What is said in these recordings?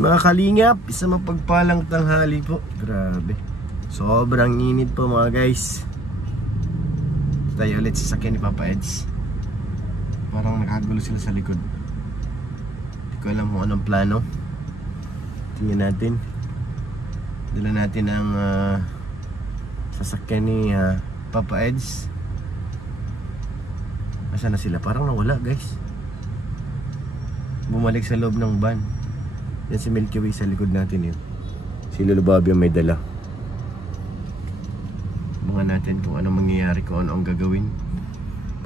Mga kalingap, isang mapagpalang tanghali po. Grabe, sobrang init po mga guys. Tayo ulit sa sakyan ni Papa Eds. Parang nakagulo sila sa likod. Hindi ko alam kung anong plano. Tingnan natin. Dala natin ang sasakyan ni Papa Eds. Asan na sila? Parang nawala guys. Bumalik sa loob ng van. Yan si Milky Way sa likod natin yun. Si Lolo Bobby ang may dala. Abangan natin kung anong mangyayari, kung ano ang gagawin.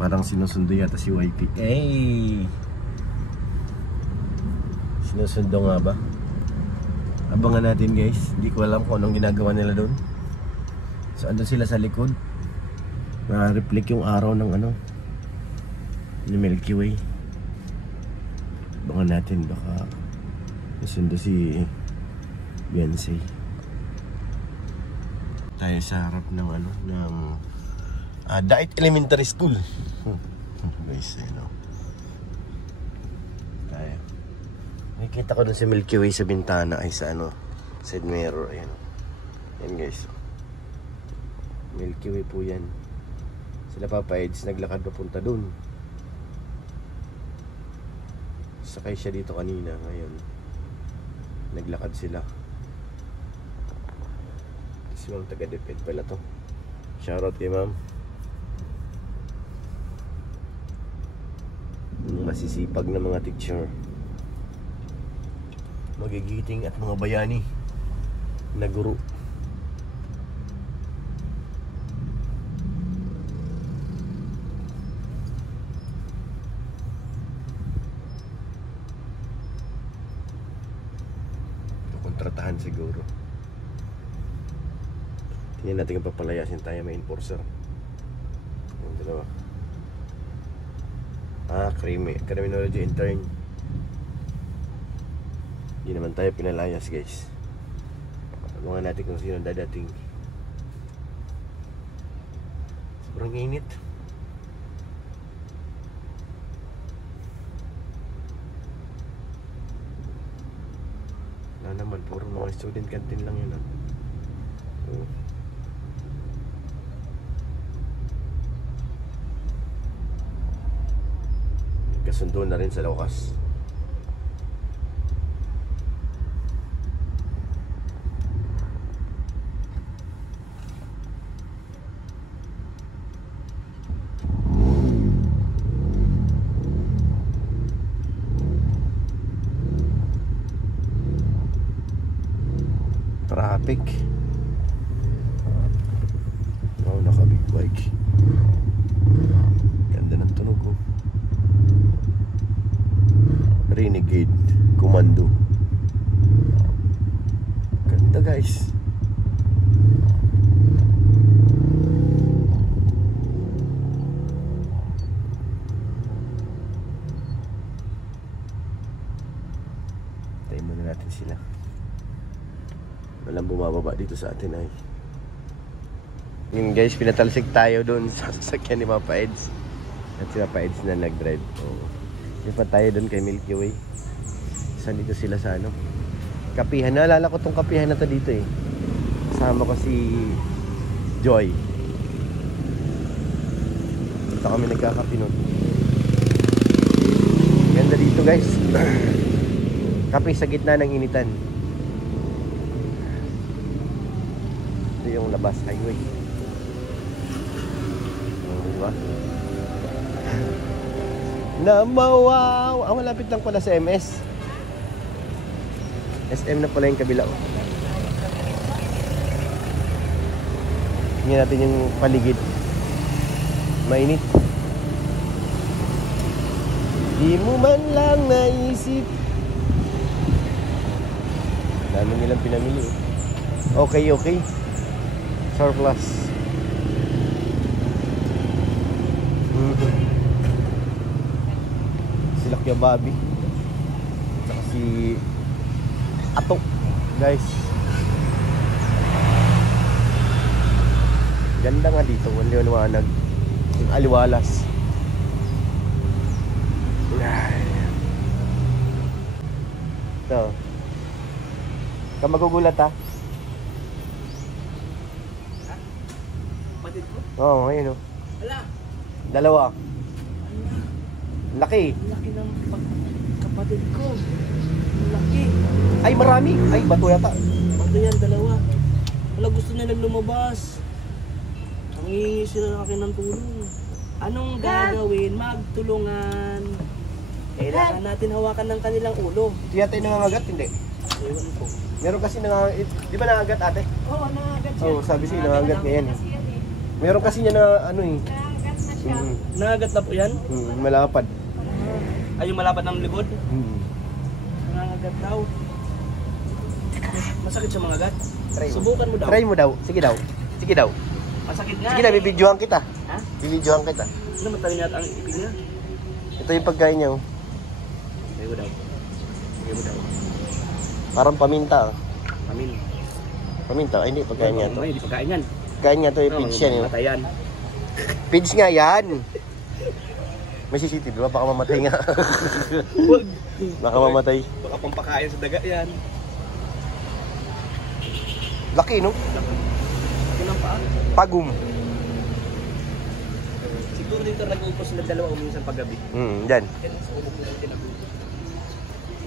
Parang sinusundo yata si YP. Hey! Sinusundo nga ba? Abangan natin guys. Hindi ko alam kung anong ginagawa nila doon. So andun sila sa likod. Na-reflect yung araw ng ano ni Milky Way. Abangan natin, baka nasundo si Beyonce. Tayo sa harap ng ano, ng Dait Elementary School. Guys, ano, tayo. Nakikita ko dun si Milky Way sa bintana, ay sa ano, side mirror. Ayan, yan guys, Milky Way po yan. Sila Papa Eds naglakad papunta dun. Sakay siya dito kanina, ngayon naglakad sila. Si Ma'am taga-Deped pala to. Shoutout kay Ma'am. Masisipag na mga teacher, magigiting at mga bayani na guro. Kontratahan siguro. Tingnan natin kung papalayasin tayo, may enforcer. Yung dalawa. Criminology intern. Hindi naman tayo pinalayas guys. Abangan natin kung sino dadating. Sobrang init. Wala naman, puro mga student canteen lang yun. Kasundo na rin sa wakas. Traffic. Oh, naka-big bike. Ganda ng tunog ko. Renegade Commando. Ganda guys. Tayo muna natin sila. Walang bumababa dito sa atin ay. Yun guys, pinatalsik tayo doon sa sasakyan ni Papa Eds. At si Papa Eds na nag-drive. Yung pa tayo doon kay Milky Way. Saan dito sila sa ano, kapihan. Naalala ko tong kapihan na to dito eh. Kasama ko si Joy. Dito kami nagkakapi nun. Ganda dito guys. Kape sa gitna ng initan. Ito yung labas highway. Diba? Namawaw! Malapit lang pala sa MS. SM na pala yung kabila. Tingnan natin yung paligid. Mainit. Di mo man lang naisip. Dami nilang pinamili. Okay. Surplus. Sila Kuya Bobby. Saka si Ato. Guys. Ganda nga dito. Liwanag. Yung aliwalas. Ito. Ka magugulat ha. Kapatid ko? Oo, ayun o. Wala. Dalawa. Laki. Laki ng kapatid ko. Laki. Ay, marami. Ay, bato yata. Bato yan, dalawa. Wala, gusto nilang lumabas. Nangingi sila ng akin ng tulong. Anong gagawin? Magtulungan. Kailangan natin hawakan ng kanilang ulo. Ito yata yung nangangagat, hindi? Ewan ko. Meron kasi nangangagat. Di ba nangangagat ate? Oo, nangagat siya. Oo, sabi siya nangangagat ngayon. Kasi yan eh. Meron kasi niya na ano eh. Nangagat na siya. Nangagat na po yan? Malapad. Ay, yung malapad ng likod? Hmm. Nangagat daw. Masakit siya mga gat? Try mo. Subukan mo daw. Try mo daw. Sige daw. Sige daw. Masakit nga. Sige na, bibidyohan kita. Ha? Bibidyohan kita. Ano matawin natin ang ipin niya? Ito yung pagkain niya oh. Sige mo daw. Sige mo daw. Parang paminta oh. Amin. Paminta? Ay, hindi. Pagkain niya to. Ay, hindi pagkain yan. Pagkain niya to yung pids yan eh. Matayan. Pids nga yan. May CCTV ba? Baka mamatay nga. Huwag. Baka mamatay. Baka pampakain sa daga yan. Laki no? Laki ng paa. Pagum. Siguro dito nag-uupos sila dalawa o minsan paggabi. Dyan. Kaya sa ulog nila din nag-uupos.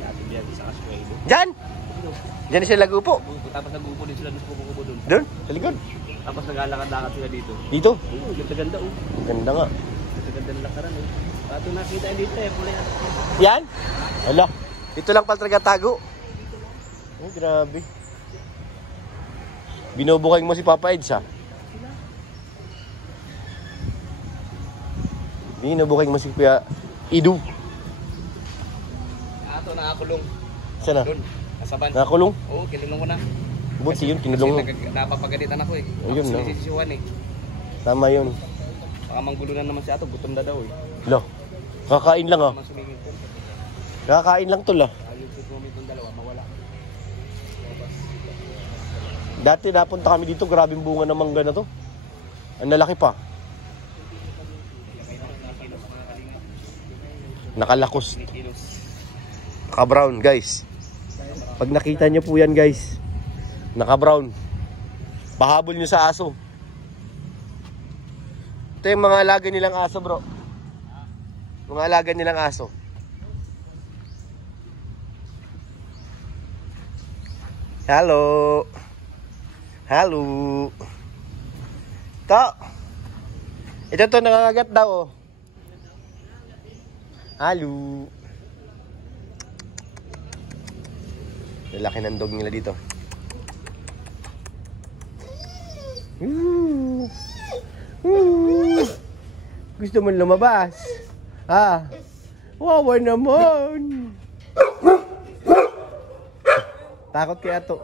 Natin yan sa Aswelo. Dyan! Dyan na sila lagupo. Tapos nag-uupo din sila, nag-uupo doon. Doon? Sa likod. Tapos nag-alakad-lakad sila dito. Dito? Oo, ganda-ganda oh. Ganda nga. Ganda ng lakaran eh. Pato nakita yan dito eh, pula yan. Yan? Hala. Ito lang pala talaga tago. Oh, grabe. Binubukay mo si Papa Eds ha? Binubukay mo si Kuya Idu. Ato nakakulong. Saan na? Doon, nasaban. Nakakulong? Oo, kinulong ko na. Buti yun, kinulong mo. Kasi napapagalitan ako eh. Ayun, Ako no? sinisisiwan eh. Tama yun. Baka manggulo na naman si Ato, gutom na daw eh. Lo, kakain lang ha? Baka sumingin ko. Kakain lang to la. Ayun si Tommy itong dalawa, mawala. Dati napunta kami dito, grabing bunga ng mangga na to. Ang lalaki pa. Nakalakos. Kilos. Naka-brown guys. Pag nakita nyo po yan guys, naka-brown. Pahabol nyo sa aso. Ito yung mga alaga nilang aso bro. Mga alaga nilang aso. Hello. Hello. Ito to nangangagat daw oh. Hello. Lalaki ng dog nila dito. Gusto mo lumabas? Ah. Wawa naman. Takot kaya to.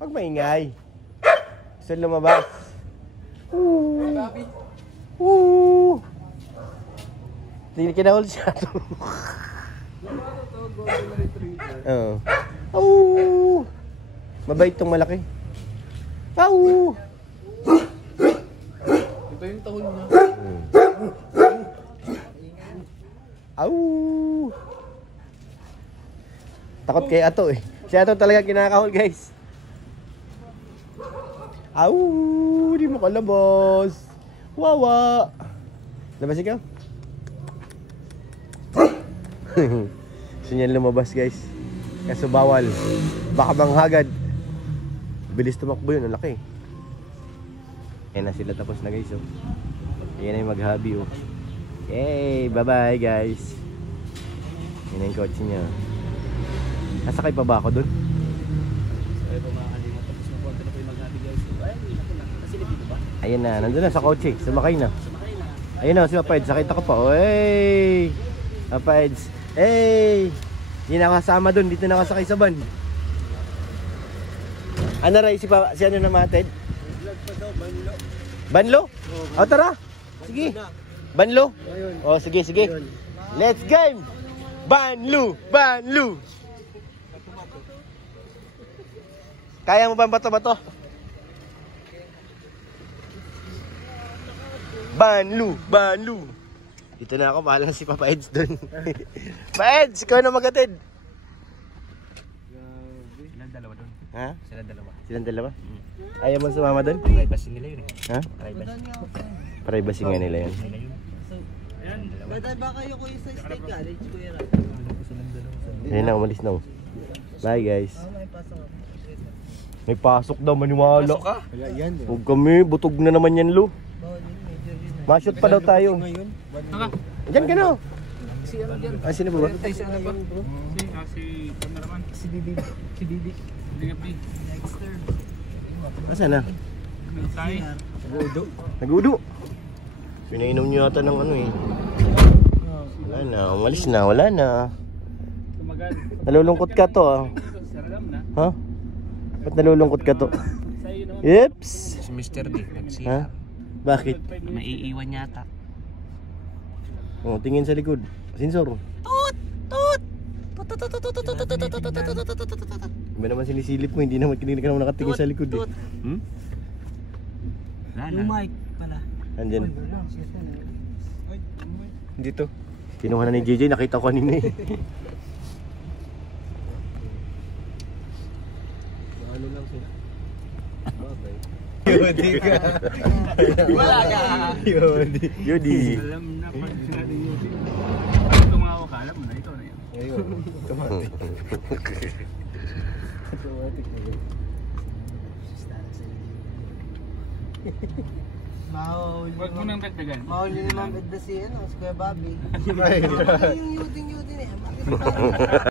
Pag maingay. Gusto lumabas. Hindi kinahol siya to. Oo. Mabait tong malaki. Ito yung tahon niya. Takot kay Ato eh. Si Ato talaga kinakahol guys. Di mo kalabas. Wawa. Labas ikaw. Gusto niyan lumabas guys. Kaso bawal. Baka manghagad. Bilis tumakbo yun. Ang laki. Ayan na sila tapos na guys. Oh. Ayan na yung maghabi oh. Yay! Bye bye guys. Ayan na yung kotse niya. Nasakay pa ba ako dun? Ay po mga kalimot. Tapos napunta na po yung maghabi guys. Ay, naku na. Kasi dito ba? Ayan na. Nandun na sa kotse. Sumakay na. Sumakay na. Ayun na si Papa Eds. Sakita ko pa. Hey! Papa Eds. Hey! Hindi na kasama dun. Dito nakasakay sa van. Ano rin si ano namatid? Banlo? O tara. Sige. Banlo? O sige. Let's game! Banlo! Kaya mo ba ang bato-bato? Banlo! Dito na ako, bahala si Papa Eds dun. Papa Eds, ikaw na magatid. Sila dalawa doon. Ha? Sila dalawa. Silang dalawa? Ayaw mo sumama doon? Privacy nila yun eh. Ha? Privacy. Privacy nga nila yun. Nila yun. Dadaan ba kayo kuya sa State College, Kuya Rat? Ayun na, umalis na. Bye guys. May pasok ako. May pasok daw, maniwala. Pasok ka? Huwag kami, butog na naman yan, Lo. Bawal yun, major yun. Ma-shoot pa daw tayo. Saka? Diyan ka na. Si ano dyan? Ah, sino ba ba? Ay, si ano ba? Si cameraman. Si Didi. Si Didi. Hindi ka pi. Dexter. Asan na? Tayo. Bodo. Nagudo. Pinainom niyo yata ng ano eh. Wala na, umalis na, wala na. Tumagal. Nalulungkot ka to ah. Saralam na. Ha? Ba't nalulungkot ka to? Sa'yo naman. Yeps! Si Mr. D. Ha? Bakit? Maiiwan yata. Oh, tingin sa likod. Sensor. Iba naman sinisilip mo, hindi naman ka naman nakatingin sa likod eh. Hmm? Yung mic pala. Andyan. Dito. Kinuha na ni JJ, nakita ko kanina eh. Ano lang sila? Yodi ka. Wala ka. Yodi. Alam na pag sinabi yun. Pag tumawa ka, alam mo na ito na yun. Ayun, automatic. Mahol. Huwag mo nang dagdagan. Mahol nyo naman ganda si ano, si Kuya Bobby. Ay, Yung yudin eh. Bakit